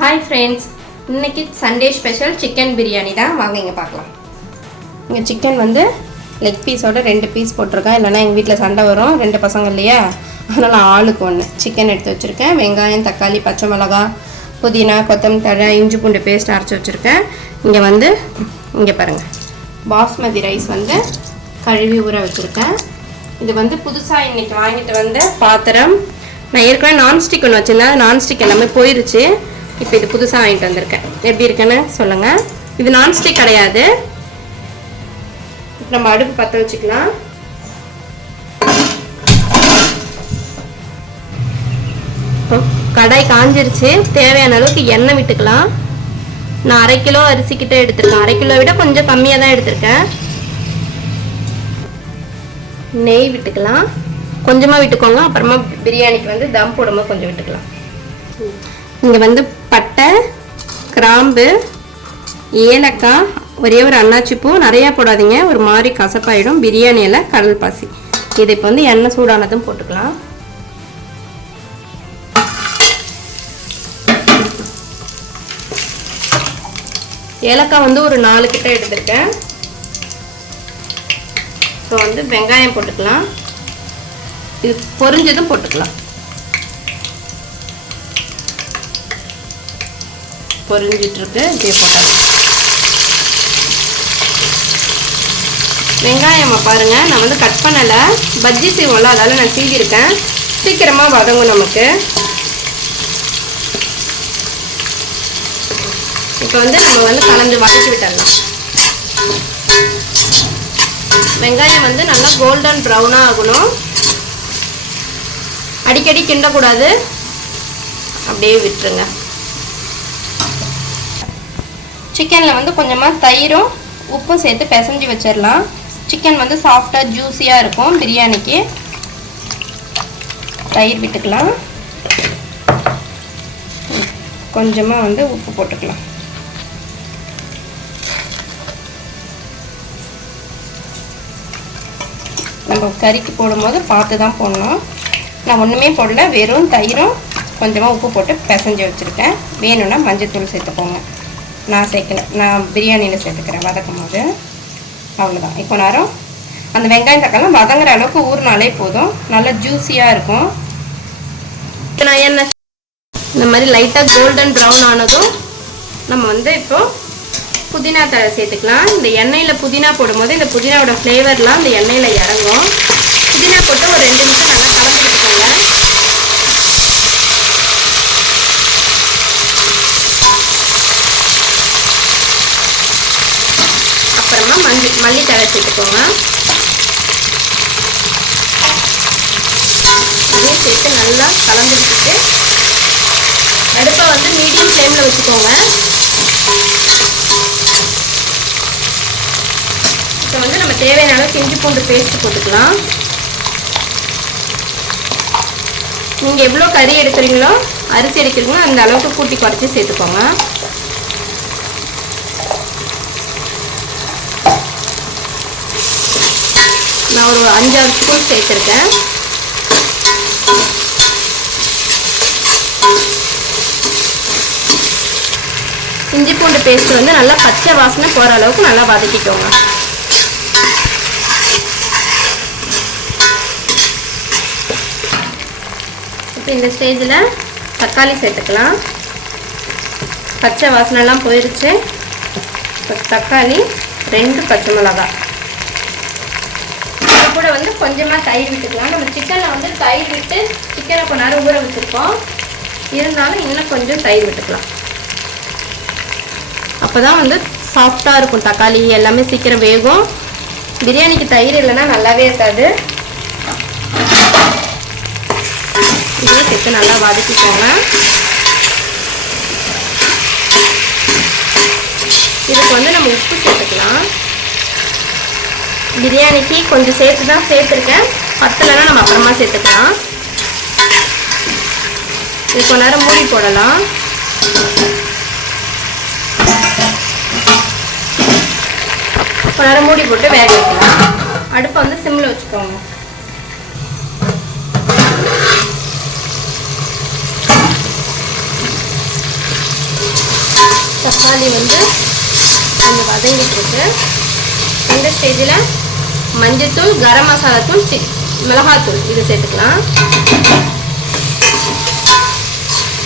Hi friends, இன்றைக்கி Sunday special chicken biryani தான். வாங்க இங்கே பார்க்கலாம். இங்கே சிக்கன் வந்து லெக் பீஸோட 2 பீஸ் போட்டிருக்கேன். இல்லைனா எங்கள் வீட்டில் சண்டை வரும், 2 பசங்க இல்லையா, அதனால் ஆளுக்கு 1 சிக்கன் எடுத்து வச்சுருக்கேன். வெங்காயம், தக்காளி, பச்சை மிளகா, புதினா, கொத்தமல்லி தழை, இஞ்சி பூண்டு பேஸ்ட் அரைச்சி வச்சுருக்கேன். இங்கே பாருங்கள், பாஸ்மதி ரைஸ் வந்து கழுவி ஊற வச்சுருக்கேன். இது வந்து புதுசாக இன்றைக்கி வாங்கிட்டு வந்த பாத்திரம். நான் ஏற்கனவே நான்ஸ்டிக் ஒன்று வச்சுருந்தேன், நான்ஸ்டிக் எல்லாமே போயிடுச்சு. இப்போ இது புதுசாக வாங்கிட்டு வந்திருக்கேன். எப்படி இருக்குன்னு சொல்லுங்கள். இது நான்ஸ்டிக் கிடையாது. இப்போ நம்ம அடுப்பு பற்ற வச்சுக்கலாம். கடாய் காஞ்சிருச்சு. தேவையான அளவுக்கு எண்ணெய் விட்டுக்கலாம். நான் 1/2 கிலோ அரிசிக்கிட்ட எடுத்திருக்கேன். 1/2 கிலோ விட கொஞ்சம் கம்மியாக தான் எடுத்திருக்கேன். நெய் விட்டுக்கலாம். கொஞ்சமாக விட்டுக்கோங்க, அப்புறமா பிரியாணிக்கு வந்து தம் போடும்போது கொஞ்சம் விட்டுக்கலாம். இங்கே வந்து பட்டை, கிராம்பு, ஏலக்காய், ஒரே ஒரு அன்னாச்சி பூ, நிறையா போடாதீங்க, ஒரு மாதிரி கசப்பாயிடும். பிரியாணி இலை, கடல் பாசி. இது இப்போ வந்து எண்ணெய் சூடானதும் போட்டுக்கலாம். ஏலக்காய் வந்து ஒரு 4 கிட்ட எடுத்துருக்கேன். இப்போ வந்து வெங்காயம் போட்டுக்கலாம். இது பொரிஞ்சதும் போட்டுக்கலாம். பொரிஞ்சிட்ருக்கு, இப்படியே போட்டலாம். வெங்காயம் பாருங்கள், நான் வந்து கட் பண்ணலை, பஜ்ஜி செய்வோம்ல, அதால் நான் சீவிருக்கேன். சீக்கிரமாக வதங்கும் நமக்கு. இப்போ வந்து நம்ம வந்து கலந்து வதக்கி விட்டுடலாம். வெங்காயம் வந்து நல்லா கோல்டன் ப்ரௌனாக ஆகணும். அடிக்கடி கிண்டக்கூடாது, அப்படியே விட்டுருங்க. சிக்கனில் வந்து கொஞ்சமாக தயிரும் உப்பும் சேர்த்து பிசைஞ்சு வச்சிடலாம். சிக்கன் வந்து சாஃப்டாக ஜூஸியாக இருக்கும் பிரியாணிக்கு. தயிர் விட்டுக்கலாம். கொஞ்சமாக வந்து உப்பு போட்டுக்கலாம். நம்ம கறிக்கு போடும்போது பார்த்து தான் போடணும். நான் ஒன்றுமே போடல, வெறும் தயிரும் கொஞ்சமாக உப்பு போட்டு பிசைஞ்சு வச்சுருக்கேன். வேணும்னா மஞ்சத்தூள் சேர்த்துக்கோங்க. நான் சேர்க்கல, நான் பிரியாணியில் சேர்த்துக்கிறேன் வதக்கும் போது. அவ்வளோதான். இப்போ நேரம் அந்த வெங்காயம் தக்காளி வதங்குற அளவுக்கு ஊறினாலே போதும், நல்லா ஜூஸியாக இருக்கும். நான் என்ன இந்த மாதிரி லைட்டாக கோல்டன் ப்ரௌன் ஆனதும் நம்ம வந்து இப்போது புதினா தழை சேர்த்துக்கலாம். இந்த எண்ணெயில் புதினா போடும்போது இந்த புதினாவோட ஃப்ளேவர்லாம் இந்த எண்ணெயில் இறங்கும். புதினா போட்டு ஒரு 2 நிமிஷம் நல்லா கலந்து விட்டுக்கோங்க. அப்புறமா மல்லி தழை சேர்த்துக்கோங்க. அதையும் சேர்த்து நல்லா கலந்து விட்டுட்டு அடுப்பை வந்து மீடியம் ஃப்ளேமில் வச்சுக்கோங்க. இப்போ வந்து நம்ம தேவையான அளவுக்கு இஞ்சி பூண்டு பேஸ்ட் போட்டுக்கலாம். நீங்கள் எவ்வளோ கறி எடுக்கிறீங்களோ, அரிசி எடுக்கிறீங்களோ அந்த அளவுக்கு கூட்டி குறைச்சி சேர்த்துக்கோங்க. நான் ஒரு 5-6 ஸ்பூன் சேர்த்துருக்கேன். இஞ்சி பூண்டு பேஸ்ட் வந்து நல்லா பச்சை வாசனை போகிற அளவுக்கு நல்லா வதக்கிக்கோங்க. இப்போ இந்த ஸ்டேஜில் தக்காளி சேர்த்துக்கலாம். பச்சை வாசனைலாம் போயிடுச்சு. இப்போ தக்காளி, 2 பச்சை மிளகாய், இது கூட வந்து கொஞ்சமாக தயிர் விட்டுக்கலாம். நம்ம சிக்கனில் வந்து தயிர் விட்டு சிக்கனை கொஞ்ச நேரம் ஊற வச்சுருக்கோம், இருந்தாலும் இன்னும் கொஞ்சம் தயிர் விட்டுக்கலாம். அப்போ தான் வந்து சாஃப்டாக இருக்கும். தக்காளி எல்லாமே சீக்கிரம் வேகும். பிரியாணிக்கு தயிர் இல்லைன்னா நல்லாவே இருக்காது. இதையும் சேர்த்து நல்லா வதக்கிக்கோங்க. இதுக்கு வந்து நம்ம உப்பு சேர்த்துக்கலாம். பிரியாணிக்கு கொஞ்சம் சேர்த்து தான் சேர்த்துருக்கேன், பத்தலைன்னா நம்ம அப்புறமா சேர்த்துக்கலாம். இது கொஞ்ச நேரம் மூடி போடலாம். கொஞ்ச நேரம் மூடி போட்டு வேக வைக்கலாம். அடுப்பை வந்து சிம்மில் வச்சுக்கோங்க. தக்காளி வந்து கொஞ்சம் வதங்கிட்டு இருக்கு. இந்த ஸ்டேஜில் மஞ்சத்தூள், கரம் மசாலா தூள், மிளகாத்தூள் இது சேர்த்துக்கலாம்.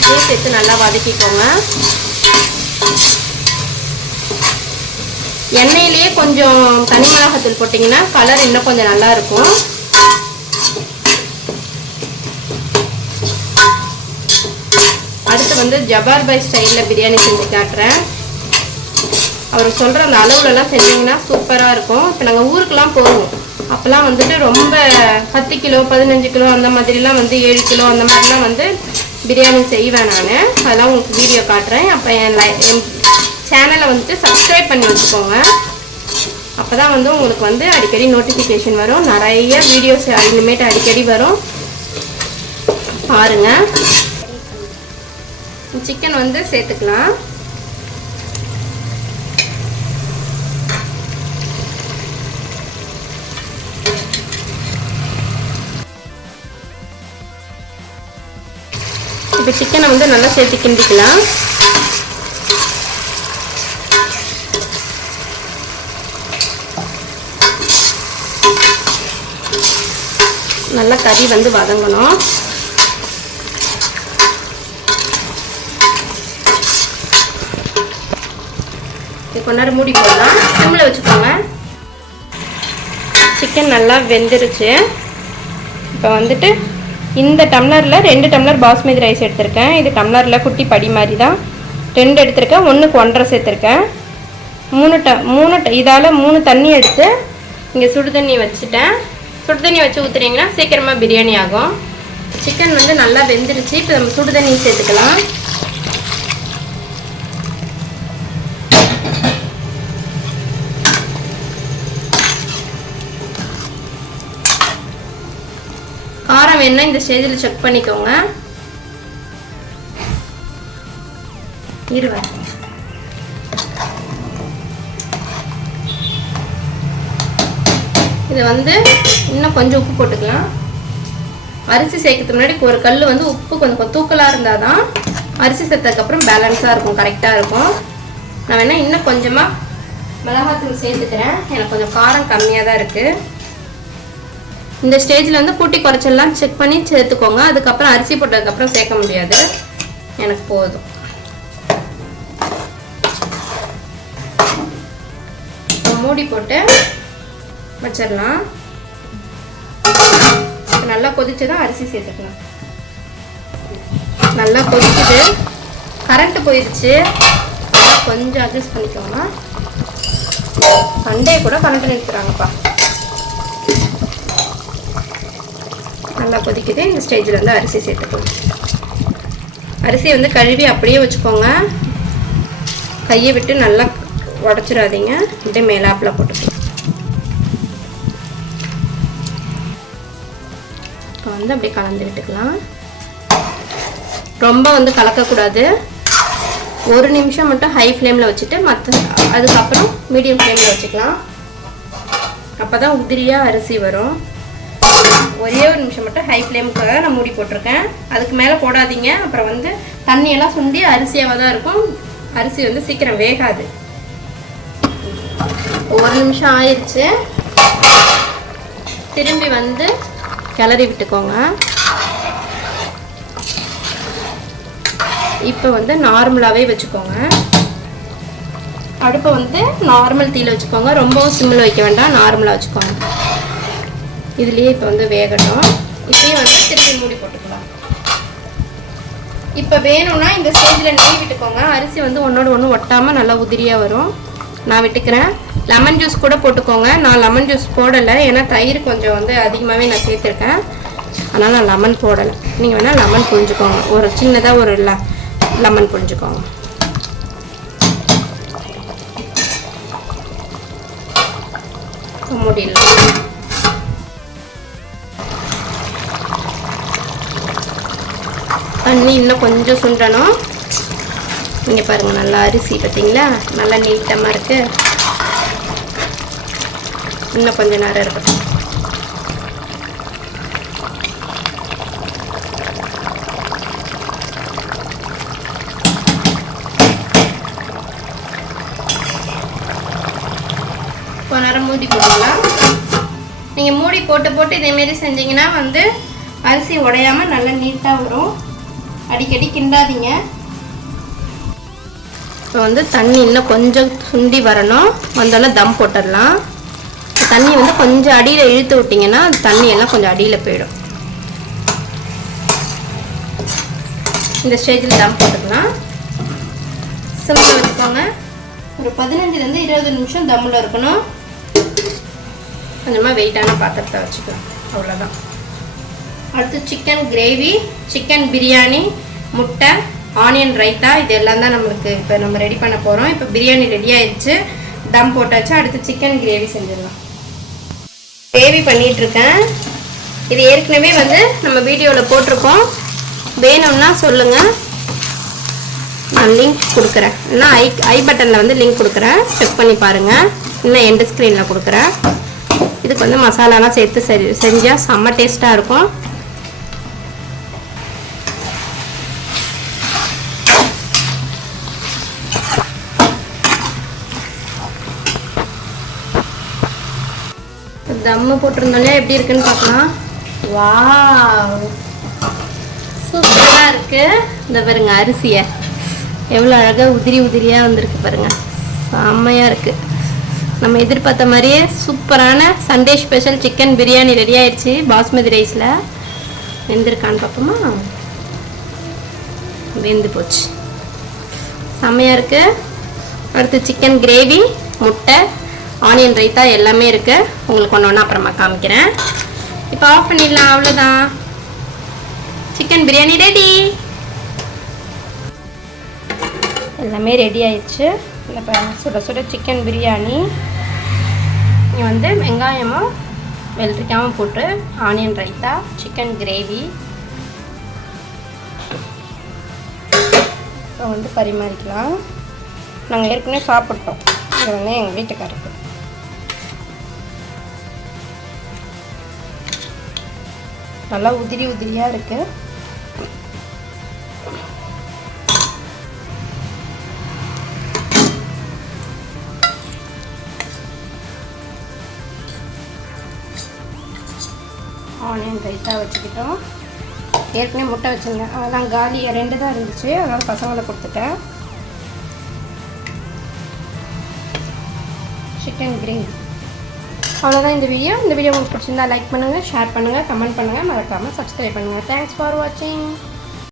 இதையும் சேர்த்து நல்லா வதக்கிக்கோங்க. எண்ணெயிலேயே கொஞ்சம் தனி மிளகாத்தூள் போட்டிங்கன்னா கலர் இன்னும் கொஞ்சம் நல்லா இருக்கும். அடுத்து வந்து ஜபார் பாய் ஸ்டைலில் பிரியாணி செஞ்சு காட்டுறேன். அவர் சொல்கிற அந்த அளவுலலாம் செஞ்சிங்கன்னா சூப்பராக இருக்கும். இப்போ நாங்கள் ஊருக்கெலாம் போவோம், அப்போல்லாம் வந்துட்டு ரொம்ப 10 கிலோ 15 கிலோ அந்த மாதிரிலாம் வந்து 7 கிலோ அந்த மாதிரிலாம் வந்து பிரியாணி செய்வேன் நான். அதெல்லாம் உங்களுக்கு வீடியோ காட்டுறேன். அப்போ என் சேனலை வந்துட்டு சப்ஸ்கிரைப் பண்ணி வச்சுக்கோங்க. அப்போ தான் வந்து உங்களுக்கு வந்து அடிக்கடி நோட்டிஃபிகேஷன் வரும். நிறைய வீடியோஸ் இனிமேட்டு அடிக்கடி வரும், பாருங்கள். சிக்கன் வந்து சேர்த்துக்கலாம். இப்போ சிக்கனை வந்து நல்லா சேர்த்து கிண்டிக்கலாம். நல்லா கறி வந்து வதங்கணும். கொஞ்ச நேரம் மூடி போடலாம். சிம்மில் வச்சுக்கோங்க. சிக்கன் நல்லா வெந்துருச்சு. இப்போ வந்துட்டு இந்த டம்ளரில் 2 டம்ளர் பாஸ்மதி ரைஸ் எடுத்திருக்கேன். இது டம்ளரில் குட்டி படி மாதிரி தான் 2 எடுத்திருக்கேன். 1க்கு 1.5 சேர்த்துருக்கேன். 3 இதால் 3 தண்ணி எடுத்து இங்கே சுடு தண்ணி வச்சுட்டேன். சுடு தண்ணி வச்சு ஊற்றுனீங்கன்னா சீக்கிரமாக பிரியாணி ஆகும். சிக்கன் வந்து நல்லா வெந்துருச்சு. இப்போ நம்ம சுடு தண்ணி சேர்த்துக்கலாம். காரம் வேணும்னா இந்த ஸ்டேஜில் செக் பண்ணிக்கோங்க. இருவேன் இது வந்து இன்னும் கொஞ்சம் உப்பு போட்டுக்கலாம். அரிசி சேர்க்கறதுக்கு முன்னாடி ஒரு கல் வந்து உப்பு கொஞ்சம் தூக்கலாக இருந்தால் தான் அரிசி சேர்த்ததுக்கப்புறம் பேலன்ஸாக இருக்கும், கரெக்டாக இருக்கும். நான் வேணால் இன்னும் கொஞ்சமாக மிளகாத்தூள் சேர்த்துக்கிறேன். எனக்கு கொஞ்சம் காரம் கம்மியாக தான் இருக்குது. இந்த ஸ்டேஜில் வந்து கூட்டி குறைச்செல்லாம் செக் பண்ணி சேர்த்துக்கோங்க. அதுக்கப்புறம் அரிசி போட்டதுக்கப்புறம் சேர்க்க முடியாது. எனக்கு போதும். மூடி போட்டு வச்சிடலாம். நல்லா கொதிச்சுதான் அரிசி சேர்த்துக்கலாம். நல்லா கொதிக்குது. கரண்ட் போயிடுச்சு, கொஞ்சம் அட்ஜஸ்ட் பண்ணிக்கோங்க. சண்டே கூட கரண்ட் நிறுத்துறாங்கப்பா. நல்லா கொதிக்குது. இந்த ஸ்டேஜில் வந்து அரிசி சேர்த்துக்கலாம். அரிசி வந்து கழுவி அப்படியே வச்சுக்கோங்க. கையை விட்டு நல்லா உடச்சிடாதீங்க. அப்படியே மேலாப்பில் போட்டுக்கலாம். இப்போ வந்து அப்படியே கலந்து விட்டுக்கலாம். ரொம்ப வந்து கலக்கக்கூடாது. 1 நிமிஷம் மட்டும் ஹை ஃப்ளேமில் வச்சுட்டு அதுக்கப்புறம் மீடியம் ஃப்ளேமில் வச்சுக்கலாம். அப்போ தான் உதிரியாக அரிசி வரும். ஒரே 1 நிமிஷம் மட்டும் ஹை ஃப்ளேமுக்காக நான் மூடி போட்டிருக்கேன். அதுக்கு மேலே போடாதீங்க. அப்புறம் வந்து தண்ணியெல்லாம் சுண்டி அரிசியாக தான் இருக்கும். அரிசி வந்து சீக்கிரம் வேகாது. 1 நிமிஷம் ஆயிடுச்சு. திரும்பி வந்து கிளறி விட்டுக்கோங்க. இப்போ வந்து நார்மலாகவே வச்சுக்கோங்க. அடுப்பை வந்து நார்மல் தீயில் வச்சுக்கோங்க. ரொம்பவும் சிம்மில் வைக்க வேண்டாம், நார்மலாக வச்சுக்கோங்க. இதுலேயே இப்போ வந்து வேகட்டும். இப்பயும் வந்து திருப்பி மூடி போட்டுக்கலாம். இப்போ வேணும்னா இந்த ஸ்டேஜில் நெய் விட்டுக்கோங்க. அரிசி வந்து ஒன்றோடு ஒன்று ஒட்டாமல் நல்லா உதிரியாக வரும். நான் விட்டுக்கிறேன். லெமன் ஜூஸ் கூட போட்டுக்கோங்க. நான் லெமன் ஜூஸ் போடலை, ஏன்னா தயிர் கொஞ்சம் வந்து அதிகமாகவே நான் சேர்த்துருக்கேன். அதனால் நான் லெமன் போடலை. நீங்கள் வேணால் லெமன் புழிஞ்சுக்கோங்க. ஒரு சின்னதாக ஒரு லெமன் புழிஞ்சுக்கோங்க. மூடிடலாம். தண்ணி இன்னும் கொஞ்சம் சுண்டணும். இங்கே பாருங்கள், நல்லா அரிசி பார்த்தீங்களா, நல்லா நீட்டமாக இருக்குது. இன்னும் கொஞ்சம் நேரம் இருக்கும். கொஞ்ச நேரம் மூடி போட்டுக்கலாம். நீங்கள் மூடி போட்டு இதேமாரி செஞ்சிங்கன்னா வந்து அரிசி உடையாமல் நல்லா நீட்டாக வரும். அடிக்கடி கிண்டாதீங்க. இப்போ வந்து தண்ணி இன்னும் கொஞ்சம் சுண்டி வரணும். வந்தாலும் தம் போட்டுடலாம். தண்ணி வந்து கொஞ்சம் அடியில் இழுத்து விட்டிங்கன்னா தண்ணி எல்லாம் கொஞ்சம் அடியில் போயிடும். இந்த ஸ்டேஜில் தம் போட்டுக்கலாம். சிம்மில் வச்சுக்கோங்க. ஒரு 15 to 20 நிமிஷம் தம்மில் இருக்கணும். கொஞ்சமாக வெயிட்டான பாத்திரத்தை வச்சுக்கலாம். அவ்வளோதான். அடுத்து சிக்கன் கிரேவி, சிக்கன் பிரியாணி, முட்டை, ஆனியன் ரைத்தா இது எல்லாம் தான் நம்மளுக்கு இப்போ நம்ம ரெடி பண்ண போகிறோம். இப்போ பிரியாணி ரெடி ஆயிடுச்சு, தம் போட்டாச்சு. அடுத்து சிக்கன் கிரேவி செஞ்சிடலாம். கிரேவி பண்ணிகிட்ருக்கேன். இது ஏற்கனவே வந்து நம்ம வீடியோவில் போட்டிருக்கோம். வேணும்னா சொல்லுங்கள், நான் லிங்க் கொடுக்குறேன். இன்னும் ஐ பட்டனில் வந்து லிங்க் கொடுக்குறேன், செக் பண்ணி பாருங்கள். இன்னும் எண்டு ஸ்க்ரீனில் கொடுக்குறேன். இதுக்கு வந்து மசாலாலாம் சேர்த்து செஞ்சால் செம்ம டேஸ்ட்டாக இருக்கும். தம்மு போட்டிருந்தோன்னே எப்படி இருக்குன்னு பார்க்கலாம். வாவ், சூப்பராக இருக்குது. இந்த பாருங்க அரிசியை எவ்வளோ அழகாக உதிரியாக வந்திருக்கு பாருங்கள். செம்மையாக இருக்குது. நம்ம எதிர்பார்த்த மாதிரியே சூப்பரான Sunday special chicken biryani ready ஆயிடுச்சு. பாஸ்மதி ரைஸில் வெந்திருக்கான்னு பார்ப்போமா? வெந்து போச்சு. செம்மையாக இருக்குது. அடுத்து சிக்கன் கிரேவி, முட்டை, ஆனியன் ரைத்தா எல்லாமே இருக்குது. உங்களுக்கு ஒன்று ஒன்று அப்புறமா காமிக்கிறேன். இப்போ ஆஃப் பண்ணிடலாம். அவ்வளோதான், சிக்கன் பிரியாணி ரெடி. எல்லாமே ரெடி ஆயிடுச்சு. இப்போ சுட சுட சிக்கன் பிரியாணி. இங்கே வந்து வெங்காயமும் வெள்ளரிக்காயும் போட்டு ஆனியன் ரைத்தா, சிக்கன் கிரேவி. இப்போ வந்து பரிமாறிக்கலாம். நாங்கள் ஏற்கனவே சாப்பிட்டோம். இது வந்து எங்கள் வீட்டுக்காரருக்கு. நல்லா உதிரியாக இருக்குது. ஆனியன் ரைத்தா வச்சுக்கிட்டோம். ஏற்கனவே முட்டை வச்சுருந்தேன், அதெல்லாம் காலி 2 தான் இருந்துச்சு, அதனால் பசங்களை கொடுத்துட்டேன். Chicken gravy. அவ்வளோதான் இந்த வீடியோ. இந்த வீடியோ உங்களுக்கு பிடிச்சிருந்தா லைக் பண்ணுங்கள், ஷேர் பண்ணுங்கள், கமெண்ட் பண்ணுங்கள், மறக்காமல் சப்ஸ்கிரைப் பண்ணுங்கள். தேங்க்ஸ் ஃபார் வாட்சிங்.